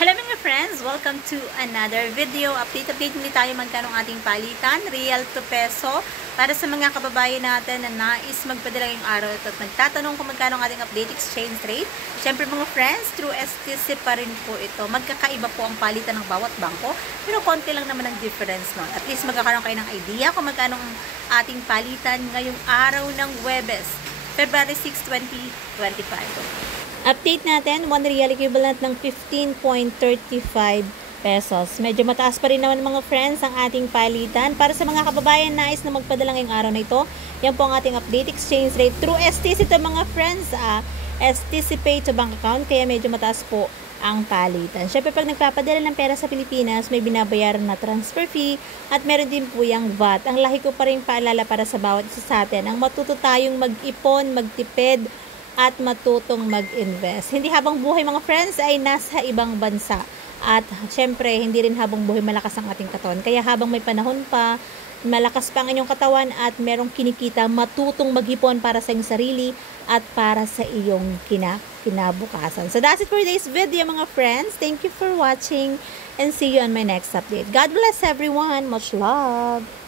Hello mga friends! Welcome to another video. Update muli tayo magkano ang ating palitan, real to peso, para sa mga kababayan natin na nais magpadala yung araw ito at nagtatanong kung magkano ang ating update exchange rate. Siyempre mga friends, through STC pa rin po ito. Magkakaiba po ang palitan ng bawat bangko, pero konti lang naman ang difference nun. At least magkakaroon kayo ng idea kung magkano ang ating palitan ngayong araw ng Huwebes, February 6, 2025. Update natin, 1 real equivalent ng 15.35 pesos. Medyo mataas pa rin naman mga friends ang ating palitan. Para sa mga kababayan nais na magpadala ngayong araw na ito, yan po ang ating update exchange rate through STC ito mga friends. STC Pay to bank account, kaya medyo mataas po ang palitan. Siyempre pag nagpapadala ng pera sa Pilipinas, may binabayaran na transfer fee at meron din po yung VAT. Ang lahi ko pa rin paalala para sa bawat isa sa atin, ang matuto tayong mag-ipon, magtipid, at matutong mag-invest. Hindi habang buhay mga friends ay nasa ibang bansa. At syempre, hindi rin habang buhay malakas ang ating katawan. Kaya habang may panahon pa, malakas pa ang inyong katawan at merong kinikita, matutong mag-ipon para sa iyong sarili at para sa iyong kinabukasan. So that's it for today's video mga friends. Thank you for watching and see you on my next update. God bless everyone. Much love.